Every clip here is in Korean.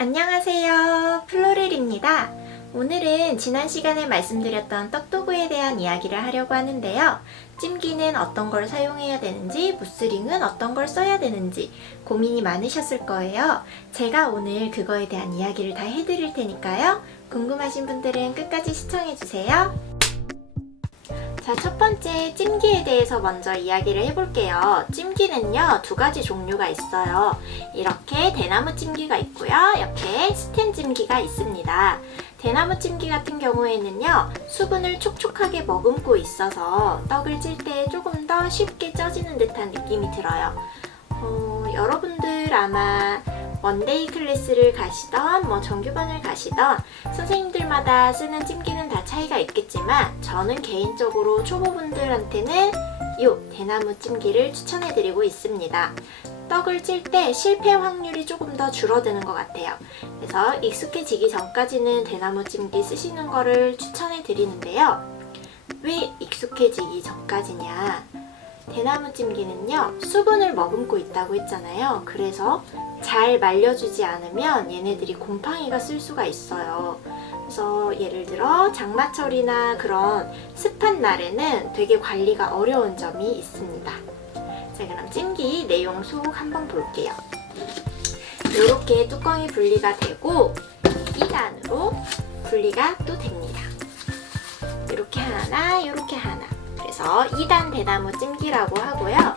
안녕하세요. 플로릴입니다. 오늘은 지난 시간에 말씀드렸던 떡도구에 대한 이야기를 하려고 하는데요. 찜기는 어떤 걸 사용해야 되는지, 무스링은 어떤 걸 써야 되는지 고민이 많으셨을 거예요. 제가 오늘 그거에 대한 이야기를 다 해드릴 테니까요. 궁금하신 분들은 끝까지 시청해주세요. 자, 첫 번째 찜기에 대해서 먼저 이야기를 해볼게요. 찜기는요, 두 가지 종류가 있어요. 이렇게 대나무 찜기가 있고요. 이렇게 스텐 찜기가 있습니다. 대나무 찜기 같은 경우에는요, 수분을 촉촉하게 머금고 있어서 떡을 찔 때 조금 더 쉽게 쪄지는 듯한 느낌이 들어요. 여러분들 아마 원데이 클래스를 가시던 정규반을 가시던 선생님들마다 쓰는 찜기는 다 차이가 있겠지만 저는 개인적으로 초보분들한테는 이 대나무 찜기를 추천해드리고 있습니다. 떡을 찔 때 실패 확률이 조금 더 줄어드는 것 같아요. 그래서 익숙해지기 전까지는 대나무 찜기 쓰시는 거를 추천해드리는데요. 왜 익숙해지기 전까지냐? 대나무 찜기는요, 수분을 머금고 있다고 했잖아요. 그래서 잘 말려주지 않으면 얘네들이 곰팡이가 쓸 수가 있어요. 그래서 예를 들어 장마철이나 그런 습한 날에는 되게 관리가 어려운 점이 있습니다. 자, 그럼 찜기 내용 속 한번 볼게요. 이렇게 뚜껑이 분리가 되고 2단으로 분리가 또 됩니다. 이렇게 하나, 이렇게 하나. 그래서 2단 대나무 찜기라고 하고요.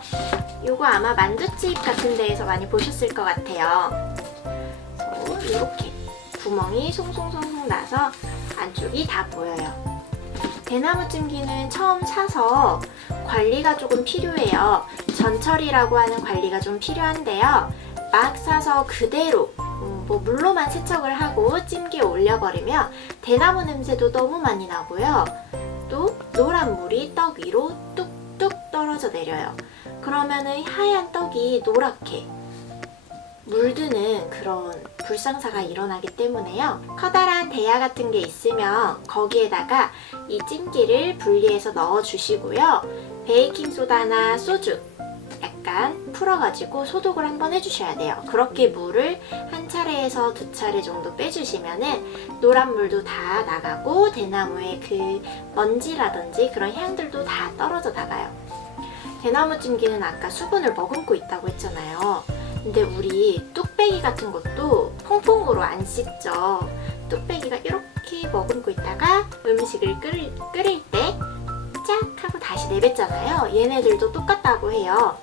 요거 아마 만두집 같은 데에서 많이 보셨을 것 같아요. 이렇게 구멍이 송송송송 나서 안쪽이 다 보여요. 대나무 찜기는 처음 사서 관리가 조금 필요해요. 전처리라고 하는 관리가 좀 필요한데요. 막 사서 그대로 물로만 세척을 하고 찜기에 올려버리면 대나무 냄새도 너무 많이 나고요. 또 노란 물이 떡 위로 뚝뚝 떨어져 내려요. 그러면은 하얀 떡이 노랗게 물드는 그런 불상사가 일어나기 때문에요. 커다란 대야 같은 게 있으면 거기에다가 이 찜기를 분리해서 넣어 주시고요. 베이킹소다나 소주 약간 풀어가지고 소독을 한번 해주셔야 돼요. 그렇게 물을 한 차례에서 두 차례 정도 빼주시면은 노란 물도 다 나가고 대나무의 그 먼지라든지 그런 향들도 다 떨어져 나가요. 대나무 찜기는 아까 수분을 머금고 있다고 했잖아요. 근데 우리 뚝배기 같은 것도 퐁퐁으로 안 씻죠. 뚝배기가 이렇게 머금고 있다가 음식을 끓일 때 짝 하고 다시 내뱉잖아요. 얘네들도 똑같다고 해요.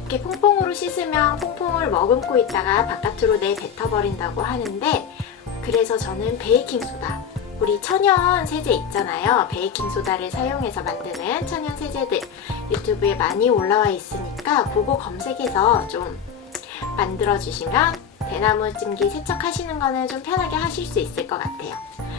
이렇게 퐁퐁으로 씻으면 퐁퐁을 머금고 있다가 바깥으로 내뱉어버린다고 하는데, 그래서 저는 베이킹소다, 우리 천연 세제 있잖아요. 베이킹소다를 사용해서 만드는 천연 세제들 유튜브에 많이 올라와 있으니까 그거 검색해서 좀 만들어주시면 대나무 찜기 세척하시는 거는 좀 편하게 하실 수 있을 것 같아요.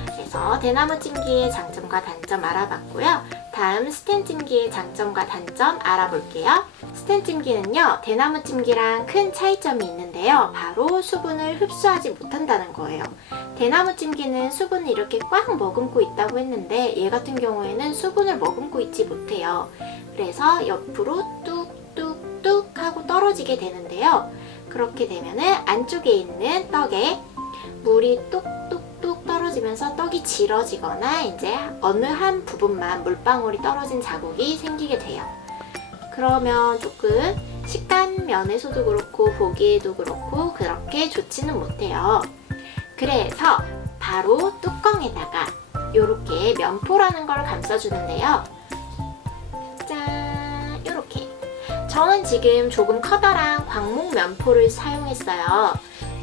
그래서 대나무 찜기의 장점과 단점 알아봤고요. 다음 스텐 찜기의 장점과 단점 알아볼게요. 스텐 찜기는요, 대나무 찜기랑 큰 차이점이 있는데요. 바로 수분을 흡수하지 못한다는 거예요. 대나무 찜기는 수분을 이렇게 꽉 머금고 있다고 했는데 얘 같은 경우에는 수분을 머금고 있지 못해요. 그래서 옆으로 뚝뚝뚝 하고 떨어지게 되는데요. 그렇게 되면은 안쪽에 있는 떡에 물이 뚝뚝뚝 떨어지면서 떡이 질어지거나 이제 어느 한 부분만 물방울이 떨어진 자국이 생기게 돼요. 그러면 조금 식감 면에서도 그렇고 보기에도 그렇고 그렇게 좋지는 못해요. 그래서 바로 뚜껑에다가 이렇게 면포라는 걸 감싸주는데요. 짠! 이렇게. 저는 지금 조금 커다란 광목 면포를 사용했어요.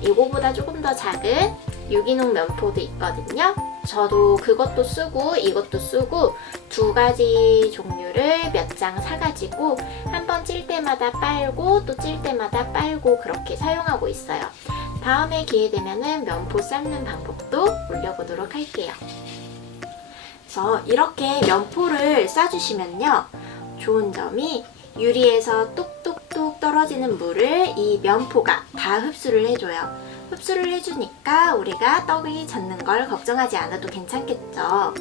이거보다 조금 더 작은 유기농 면포도 있거든요. 저도 그것도 쓰고 이것도 쓰고 두 가지 종류를 몇 장 사가지고 한번 찔 때마다 빨고 또 찔 때마다 빨고 그렇게 사용하고 있어요. 다음에 기회 되면은 면포 삶는 방법도 올려보도록 할게요. 그래서 이렇게 면포를 싸주시면요, 좋은 점이 유리에서 뚝뚝뚝 떨어지는 물을 이 면포가 다 흡수를 해줘요. 흡수를 해주니까 우리가 떡이 젖는 걸 걱정하지 않아도 괜찮겠죠.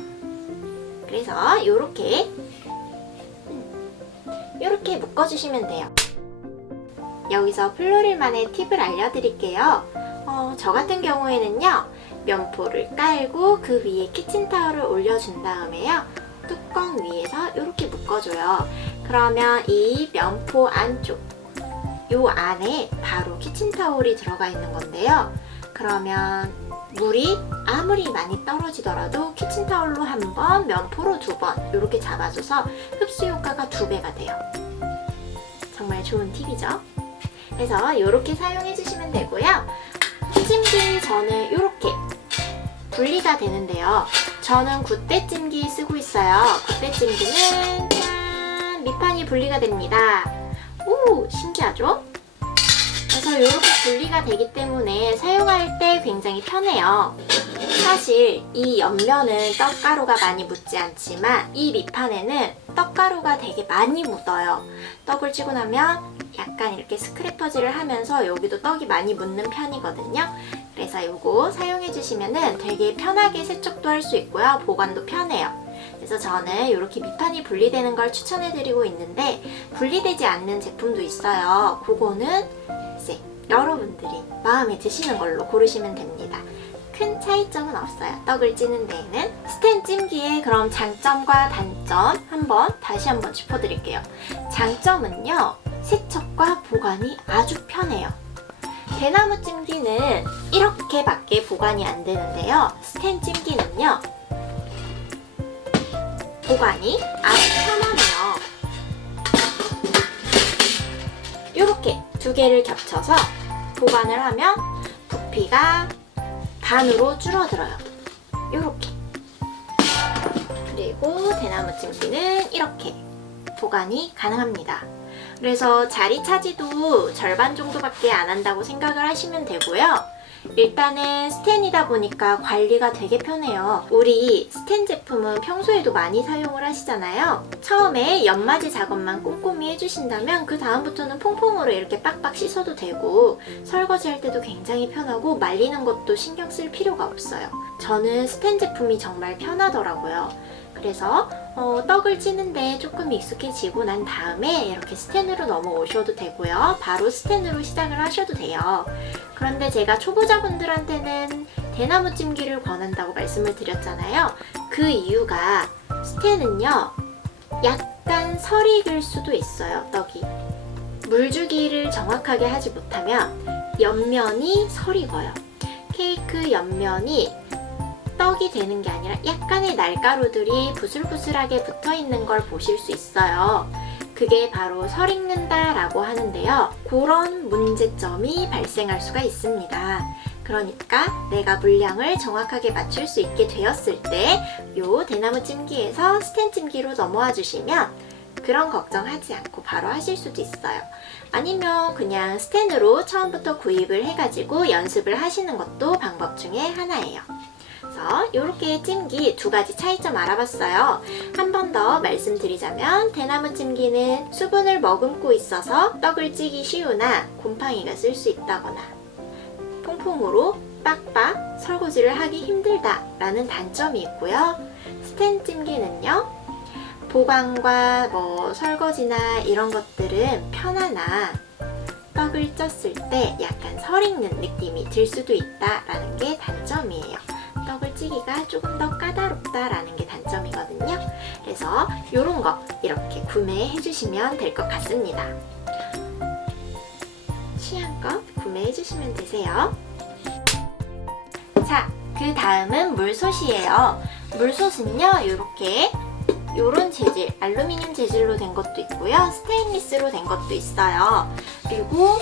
그래서 이렇게 묶어주시면 돼요. 여기서 플로릴만의 팁을 알려드릴게요. 저 같은 경우에는요, 면포를 깔고 그 위에 키친타올을 올려준 다음에요, 뚜껑 위에서 이렇게 묶어줘요. 그러면 이 면포 안쪽, 요 안에 바로 키친타올이 들어가 있는 건데요. 그러면 물이 아무리 많이 떨어지더라도 키친타올로 한 번, 면포로 2번 이렇게 잡아줘서 흡수 효과가 2배가 돼요. 정말 좋은 팁이죠? 그래서 이렇게 사용해 주시면 되고요. 찜기 저는 이렇게 분리가 되는데요. 저는 굿대 찜기 쓰고 있어요. 굿대 찜기는 짠! 밑판이 분리가 됩니다. 오, 신기하죠? 그래서 이렇게 분리가 되기 때문에 사용할 때 굉장히 편해요. 사실 이 옆면은 떡가루가 많이 묻지 않지만 이 밑판에는 떡가루가 되게 많이 묻어요. 떡을 찌고 나면 약간 이렇게 스크래퍼질을 하면서 여기도 떡이 많이 묻는 편이거든요. 그래서 이거 사용해 주시면 되게 편하게 세척도 할 수 있고요. 보관도 편해요. 그래서 저는 이렇게 밑판이 분리되는 걸 추천해 드리고 있는데, 분리되지 않는 제품도 있어요. 그거는 이제 여러분들이 마음에 드시는 걸로 고르시면 됩니다. 큰 차이점은 없어요. 떡을 찌는 데에는. 스텐 찜기의 그럼 장점과 단점 다시 한번 짚어드릴게요. 장점은요, 세척과 보관이 아주 편해요. 대나무 찜기는 이렇게밖에 보관이 안 되는데요. 스텐 찜기는요, 보관이 아주 편하네요. 이렇게 2개를 겹쳐서 보관을 하면 부피가 반으로 줄어들어요. 이렇게. 그리고 대나무 찜기는 이렇게 보관이 가능합니다. 그래서 자리 차지도 절반 정도밖에 안 한다고 생각을 하시면 되고요. 일단은 스텐이다 보니까 관리가 되게 편해요. 우리 스텐 제품은 평소에도 많이 사용을 하시잖아요. 처음에 연마제 작업만 꼼꼼히 해주신다면 그 다음부터는 퐁퐁으로 이렇게 빡빡 씻어도 되고, 설거지 할 때도 굉장히 편하고 말리는 것도 신경 쓸 필요가 없어요. 저는 스텐 제품이 정말 편하더라고요. 그래서 떡을 찌는데 조금 익숙해지고 난 다음에 이렇게 스텐으로 넘어오셔도 되고요. 바로 스텐으로 시작을 하셔도 돼요. 그런데 제가 초보자분들한테는 대나무 찜기를 권한다고 말씀을 드렸잖아요. 그 이유가 스텐은요, 약간 설이 익을 수도 있어요, 떡이. 물주기를 정확하게 하지 못하면 옆면이 설이 익어요. 케이크 옆면이 떡이 되는 게 아니라 약간의 날가루들이 부슬부슬하게 붙어있는 걸 보실 수 있어요. 그게 바로 설 익는다 라고 하는데요. 그런 문제점이 발생할 수가 있습니다. 그러니까 내가 물량을 정확하게 맞출 수 있게 되었을 때 요 대나무 찜기에서 스텐 찜기로 넘어와 주시면 그런 걱정하지 않고 바로 하실 수도 있어요. 아니면 그냥 스텐으로 처음부터 구입을 해가지고 연습을 하시는 것도 방법 중에 하나예요. 그래서 이렇게 찜기 2가지 차이점 알아봤어요. 한 번 더 말씀드리자면, 대나무 찜기는 수분을 머금고 있어서 떡을 찌기 쉬우나 곰팡이가 쓸 수 있다거나 퐁퐁으로 빡빡 설거지를 하기 힘들다 라는 단점이 있고요. 스텐 찜기는요, 보관과 설거지나 이런 것들은 편하나 떡을 쪘을 때 약간 설 익는 느낌이 들 수도 있다라는 게 단점이에요. 떡을 찌기가 조금 더 까다롭다라는 게 단점이거든요. 그래서 이런 거 이렇게 구매해 주시면 될 것 같습니다. 취향껏 구매해 주시면 되세요. 자, 그 다음은 물솥이에요. 물솥은요, 이렇게 요런 재질, 알루미늄 재질로 된 것도 있고요. 스테인리스로 된 것도 있어요. 그리고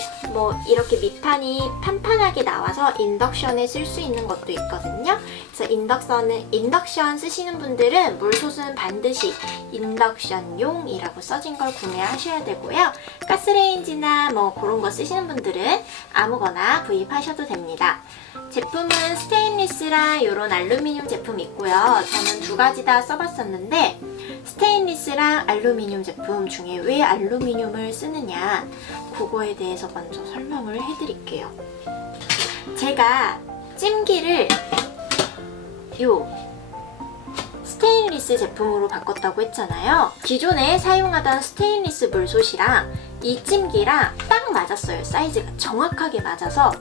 이렇게 밑판이 판판하게 나와서 인덕션에 쓸 수 있는 것도 있거든요. 그래서 인덕션 쓰시는 분들은 물솥은 반드시 인덕션용이라고 써진 걸 구매하셔야 되고요. 가스레인지나 그런 거 쓰시는 분들은 아무거나 구입하셔도 됩니다. 제품은 스테인리스랑 이런 알루미늄 제품 있고요. 저는 2가지 다 써봤었는데, 스테인리스랑 알루미늄 제품 중에 왜 알루미늄을 쓰느냐, 그거에 대해서 먼저 설명을 해드릴게요. 제가 찜기를 스테인리스 제품으로 바꿨다고 했잖아요. 기존에 사용하던 스테인리스 물솥이랑 이 찜기랑 딱 맞았어요. 사이즈가 정확하게 맞아서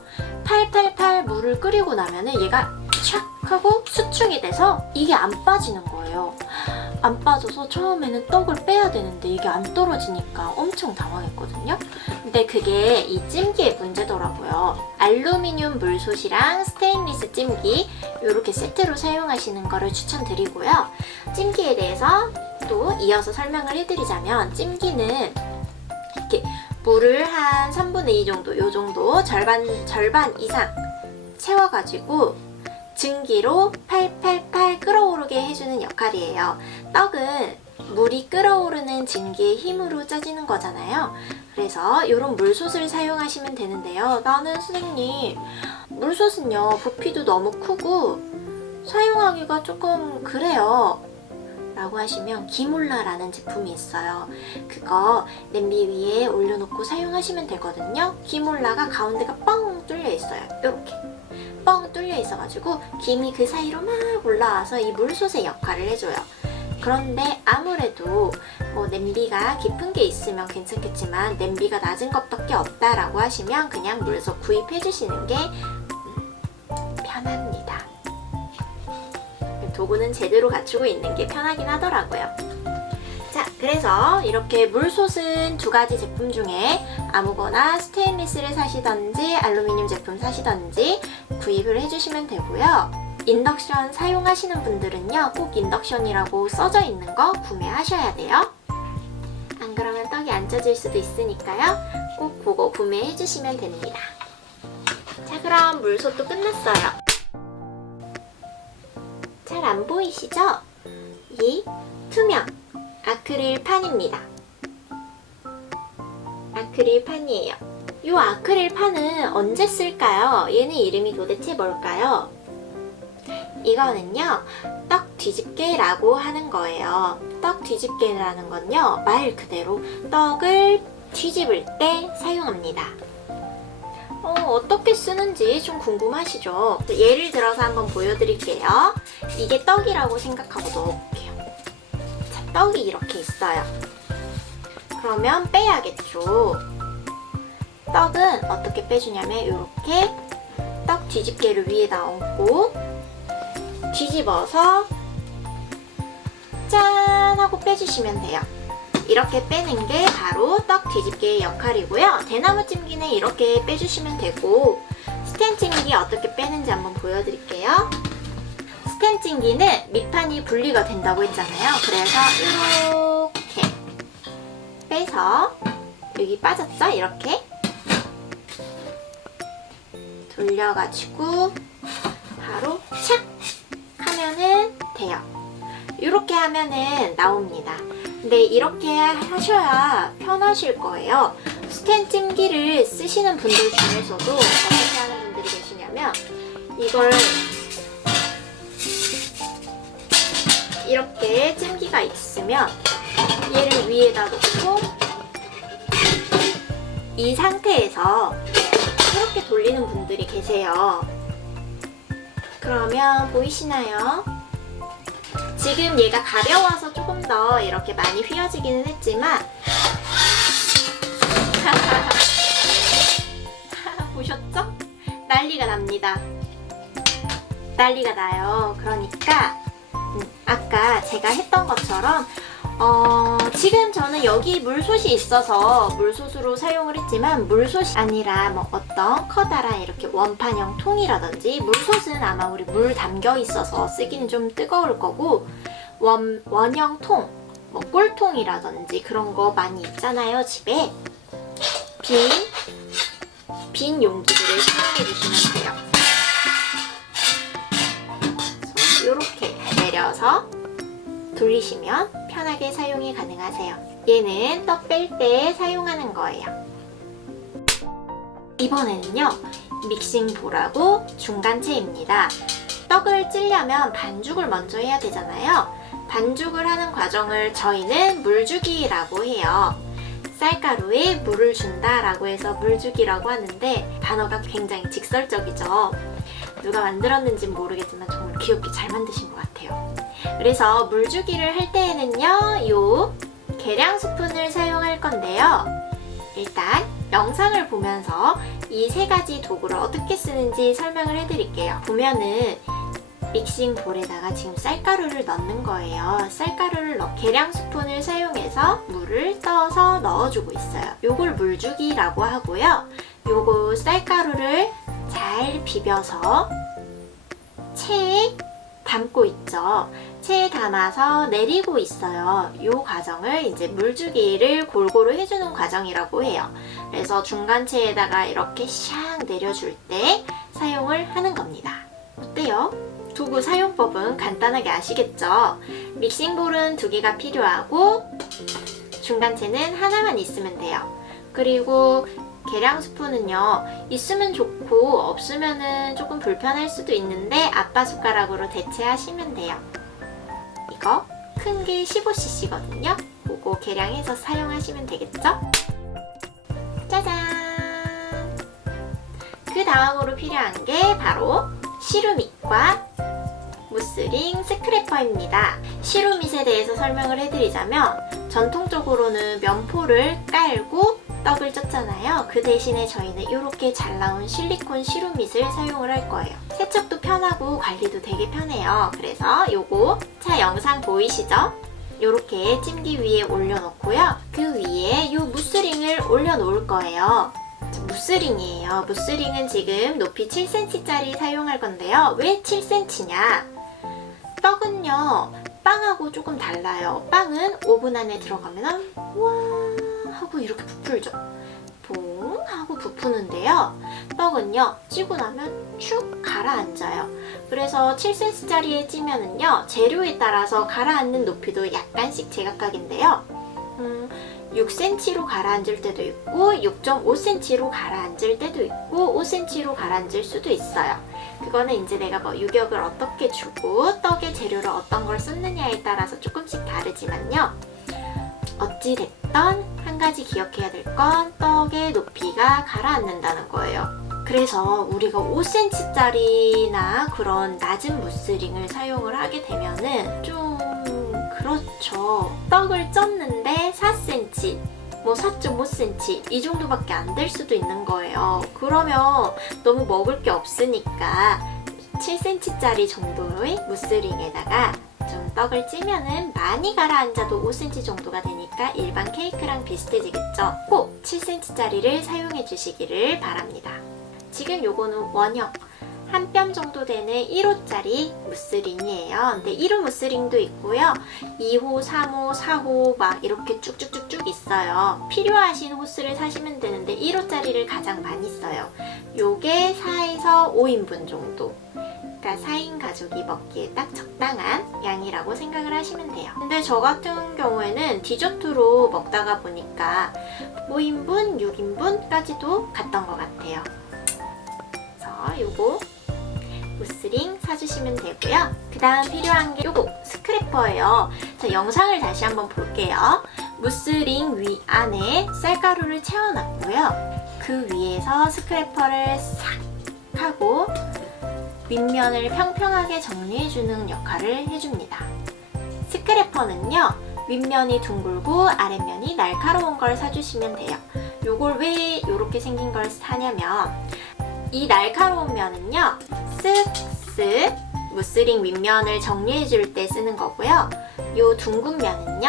팔팔팔 물을 끓이고 나면은 얘가 촥 하고 수축이 돼서 이게 안 빠지는 거예요. 안 빠져서 처음에는 떡을 빼야 되는데 이게 안 떨어지니까 엄청 당황했거든요. 근데 그게 이 찜기의 문제더라고요. 알루미늄 물솥이랑 스테인리스 찜기 이렇게 세트로 사용하시는 거를 추천드리고요. 찜기에 대해서 또 이어서 설명을 해드리자면, 찜기는 이렇게 물을 한 3분의 2 정도, 요 정도 절반 이상 채워가지고 증기로 팔팔팔 끓어오르게 해주는 역할이에요. 떡은 물이 끓어오르는 증기의 힘으로 짜지는 거잖아요. 그래서 이런 물솥을 사용하시면 되는데요. 나는 선생님, 물솥은요 부피도 너무 크고 사용하기가 조금 그래요 라고 하시면 기몰라라는 제품이 있어요. 그거 냄비 위에 올려놓고 사용하시면 되거든요. 기몰라가 가운데가 뻥 뚫려 있어요. 이렇게 뻥 뚫려 있어가지고 김이 그 사이로 막 올라와서 이 물솥의 역할을 해줘요. 그런데 아무래도 뭐 냄비가 깊은 게 있으면 괜찮겠지만 냄비가 낮은 것밖에 없다라고 하시면 그냥 물솥 구입해 주시는 게 편합니다. 도구는 제대로 갖추고 있는 게 편하긴 하더라고요. 자, 그래서 이렇게 물솥은 두 가지 제품 중에 아무거나 스테인리스를 사시던지 알루미늄 제품 사시던지 구입을 해주시면 되고요. 인덕션 사용하시는 분들은요, 꼭 인덕션이라고 써져 있는 거 구매하셔야 돼요. 안 그러면 떡이 안 쪄질 수도 있으니까요. 꼭 그거 구매해 주시면 됩니다. 자, 그럼 물솥도 끝났어요. 잘 안 보이시죠? 이 투명 아크릴 판입니다. 아크릴 판이에요. 이 아크릴 판은 언제 쓸까요? 얘는 이름이 도대체 뭘까요? 이거는요, 떡 뒤집개라고 하는 거예요. 떡 뒤집개라는 건요, 말 그대로 떡을 뒤집을 때 사용합니다. 어떻게 쓰는지 좀 궁금하시죠? 예를 들어서 한번 보여드릴게요. 이게 떡이라고 생각하고 넣어볼게요. 자, 떡이 이렇게 있어요. 그러면 빼야겠죠. 떡은 어떻게 빼주냐면 이렇게 떡 뒤집개를 위에다 얹고 뒤집어서 짠 하고 빼주시면 돼요. 이렇게 빼는 게 바로 떡 뒤집개의 역할이고요. 대나무 찜기는 이렇게 빼주시면 되고, 스텐 찜기 어떻게 빼는지 한번 보여드릴게요. 스텐 찜기는 밑판이 분리가 된다고 했잖아요. 그래서 이렇게 빼서, 여기 빠졌죠? 이렇게 돌려가지고 바로 착 하면은 돼요. 이렇게 하면은 나옵니다. 근데 이렇게 하셔야 편하실 거예요. 스텐 찜기를 쓰시는 분들 중에서도 어떻게 하는 분들이 계시냐면, 이걸 이렇게 찜기가 있으면 얘를 위에다 놓고 이 상태에서 이렇게 돌리는 분들이 계세요. 그러면 보이시나요? 지금 얘가 가벼워서 조금 더 이렇게 많이 휘어지기는 했지만 보셨죠? 난리가 납니다. 난리가 나요. 그러니까 아까 제가 했던 것처럼 지금 저는 여기 물솥이 있어서 물솥으로 사용을 했지만, 물솥이 아니라 뭐 어떤 커다란 이렇게 원판형 통이라든지, 물솥은 아마 우리 물 담겨 있어서 쓰기는 좀 뜨거울 거고, 원형 통, 뭐 꿀통이라든지 그런 거 많이 있잖아요, 집에. 빈 용기들을 사용해 주시면 돼요. 이렇게 내려서 돌리시면 편하게 사용이 가능하세요. 얘는 떡 뺄 때 사용하는 거예요. 이번에는요, 믹싱볼하고 중간체입니다. 떡을 찌려면 반죽을 먼저 해야 되잖아요. 반죽을 하는 과정을 저희는 물주기라고 해요. 쌀가루에 물을 준다라고 해서 물주기라고 하는데, 단어가 굉장히 직설적이죠. 누가 만들었는지는 모르겠지만 정말 귀엽게 잘 만드신 것 같아요. 그래서 물주기를 할 때에는요, 요 계량 스푼을 사용할 건데요. 일단 영상을 보면서 이 세 가지 도구를 어떻게 쓰는지 설명을 해드릴게요. 보면은 믹싱볼에다가 지금 쌀가루를 넣는 거예요. 쌀가루를 계량 스푼을 사용해서 물을 떠서 넣어주고 있어요. 요걸 물주기라고 하고요. 요거 쌀가루를 잘 비벼서 체에 담고 있죠. 체에 담아서 내리고 있어요. 이 과정을 이제 물주기를 골고루 해주는 과정이라고 해요. 그래서 중간 체에다가 이렇게 샥 내려줄 때 사용을 하는 겁니다. 어때요? 도구 사용법은 간단하게 아시겠죠? 믹싱볼은 2개가 필요하고 중간체는 하나만 있으면 돼요. 그리고 계량 스푼은요, 있으면 좋고 없으면은 조금 불편할 수도 있는데 아빠 숟가락으로 대체하시면 돼요. 이거 큰 게 15cc거든요. 그거 계량해서 사용하시면 되겠죠? 짜잔! 그 다음으로 필요한 게 바로 시루밋과 무스링 스크래퍼입니다. 시루밋에 대해서 설명을 해드리자면 전통적으로는 면포를 깔고 떡을 쪘잖아요. 그 대신에 저희는 이렇게 잘 나온 실리콘 시루밋을 사용을 할 거예요. 세척도 편하고 관리도 되게 편해요. 그래서 요거 차 영상 보이시죠? 요렇게 찜기 위에 올려놓고요. 그 위에 요 무스링을 올려놓을 거예요. 무스링이에요. 무스링은 지금 높이 7cm짜리 사용할 건데요. 왜 7cm냐? 떡은요, 빵하고 조금 달라요. 빵은 오븐 안에 들어가면 와 하고 이렇게 부풀죠. 봉 하고 부푸는데요. 떡은요, 찌고 나면 축 가라앉아요. 그래서 7cm짜리에 찌면은요, 재료에 따라서 가라앉는 높이도 약간씩 제각각인데요. 6cm로 가라앉을 때도 있고 6.5cm로 가라앉을 때도 있고 5cm로 가라앉을 수도 있어요. 그거는 이제 내가 뭐 유격을 어떻게 주고 떡의 재료를 어떤 걸 썼느냐에 따라서 조금씩 다르지만요. 어찌됐든 한 가지 기억해야 될 건 떡의 높이가 가라앉는다는 거예요. 그래서 우리가 5cm짜리나 그런 낮은 무스링을 사용을 하게 되면은 좀 그렇죠. 떡을 쪘는데 4cm, 뭐 4.5cm 이 정도밖에 안 될 수도 있는 거예요. 그러면 너무 먹을 게 없으니까 7cm짜리 정도의 무스링에다가 좀 떡을 찌면은 많이 가라앉아도 5cm 정도가 되니까 일반 케이크랑 비슷해지겠죠. 꼭 7cm짜리를 사용해 주시기를 바랍니다. 지금 요거는 원형 한 뼘 정도 되는 1호짜리 무스링이에요. 근데 1호 무스링도 있고요. 2호, 3호, 4호 막 이렇게 쭉쭉쭉쭉 있어요. 필요하신 호스를 사시면 되는데 1호짜리를 가장 많이 써요. 요게 4에서 5인분 정도. 그러니까 4인 가족이 먹기에 딱 적당한 양이라고 생각을 하시면 돼요. 근데 저 같은 경우에는 디저트로 먹다가 보니까 5인분, 6인분까지도 갔던 것 같아요. 그래서 요거 무스링 사주시면 되고요. 그 다음 필요한 게 요거 스크래퍼예요. 자, 영상을 다시 한번 볼게요. 무스링 위 안에 쌀가루를 채워놨고요. 그 위에서 스크래퍼를 싹 하고 윗면을 평평하게 정리해주는 역할을 해줍니다. 스크래퍼는요, 윗면이 둥글고 아랫면이 날카로운 걸 사주시면 돼요. 요걸 왜 이렇게 생긴 걸 사냐면 이 날카로운 면은요, 쓱쓱 무스링 윗면을 정리해줄 때 쓰는 거고요. 요 둥근 면은요,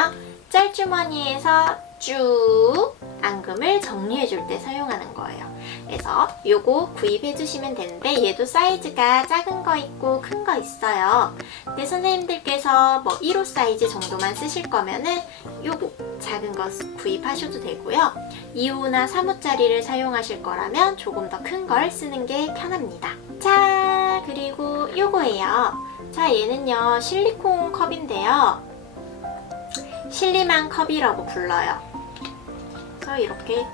짤주머니에서 쭉 앙금을 정리해줄 때 사용하는 거예요. 그래서 요거 구입해주시면 되는데 얘도 사이즈가 작은 거 있고 큰 거 있어요. 근데 선생님들께서 뭐 1호 사이즈 정도만 쓰실 거면은 요거 작은 거 구입하셔도 되고요. 2호나 3호짜리를 사용하실 거라면 조금 더 큰 걸 쓰는 게 편합니다. 자, 그리고 요거예요. 자, 얘는요 실리콘 컵인데요. 실리만 컵이라고 불러요. 그래서 이렇게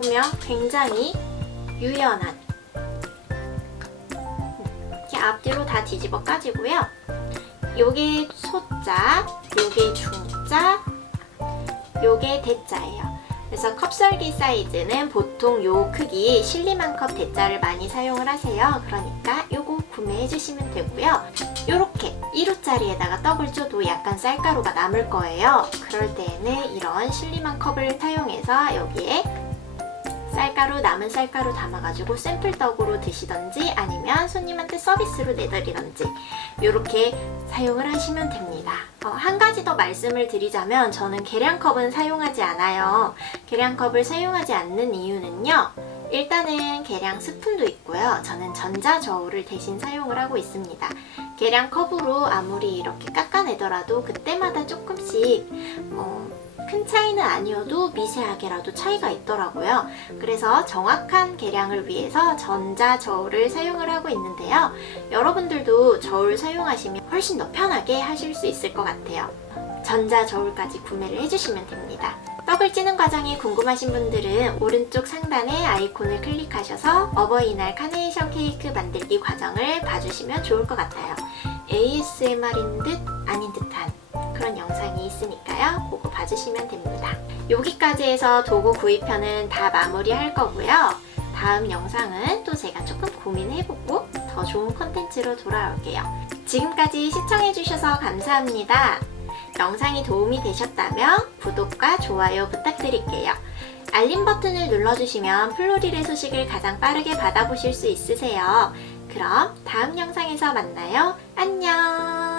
보면 굉장히 유연한, 이렇게 앞뒤로 다 뒤집어 까지고요. 요게 소자, 요게 중자, 요게 대자예요. 그래서 컵설기 사이즈는 보통 요 크기 실리만 컵 대자를 많이 사용을 하세요. 그러니까 요거 구매해 주시면 되고요. 요렇게 1호짜리에다가 떡을 쪄도 약간 쌀가루가 남을 거예요. 그럴 때에는 이런 실리만 컵을 사용해서 여기에 쌀가루, 남은 쌀가루 담아가지고 샘플떡으로 드시던지 아니면 손님한테 서비스로 내드리던지 이렇게 사용을 하시면 됩니다. 한 가지 더 말씀을 드리자면 저는 계량컵은 사용하지 않아요. 계량컵을 사용하지 않는 이유는요. 일단은 계량 스푼도 있고요. 저는 전자저울을 대신 사용을 하고 있습니다. 계량컵으로 아무리 이렇게 깎아내더라도 그때마다 조금씩 큰 차이는 아니어도 미세하게라도 차이가 있더라고요. 그래서 정확한 계량을 위해서 전자저울을 사용을 하고 있는데요. 여러분들도 저울 사용하시면 훨씬 더 편하게 하실 수 있을 것 같아요. 전자저울까지 구매를 해주시면 됩니다. 떡을 찌는 과정이 궁금하신 분들은 오른쪽 상단에 아이콘을 클릭하셔서 어버이날 카네이션 케이크 만들기 과정을 봐주시면 좋을 것 같아요. ASMR인 듯 아닌 듯한 그런 영상이 있으니까요. 그거 봐주시면 됩니다. 여기까지 해서 도구 구입편은 다 마무리할 거고요. 다음 영상은 또 제가 조금 고민해보고 더 좋은 컨텐츠로 돌아올게요. 지금까지 시청해주셔서 감사합니다. 영상이 도움이 되셨다면 구독과 좋아요 부탁드릴게요. 알림 버튼을 눌러주시면 플로리의 소식을 가장 빠르게 받아보실 수 있으세요. 그럼 다음 영상에서 만나요. 안녕!